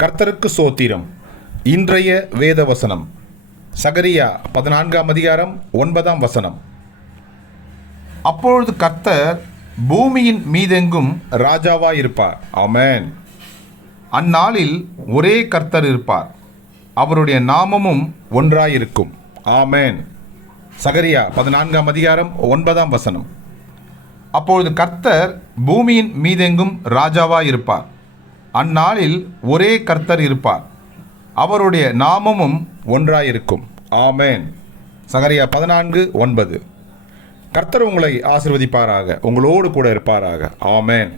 கர்த்தருக்கு சோத்திரம். இன்றைய வேத வசனம் சகரியா 14ஆம் அதிகாரம் 9ஆம் வசனம். அப்பொழுது கர்த்தர் பூமியின் மீதெங்கும் ராஜாவாயிருப்பார். ஆமென். அந்நாளில் ஒரே கர்த்தர் இருப்பார், அவருடைய நாமமும் ஒன்றாயிருக்கும். ஆமென். சகரியா 14ஆம் அதிகாரம் 9ஆம் வசனம். அப்பொழுது கர்த்தர் பூமியின் மீதெங்கும் ராஜாவாயிருப்பார், அந்நாளில் ஒரே கர்த்தர் இருப்பார், அவருடைய நாமமும் ஒன்றாயிருக்கும். ஆமென். சகரியா 14:9. கர்த்தர் உங்களை ஆசீர்வதிப்பாராக, உங்களோடு கூட இருப்பாராக. ஆமென்.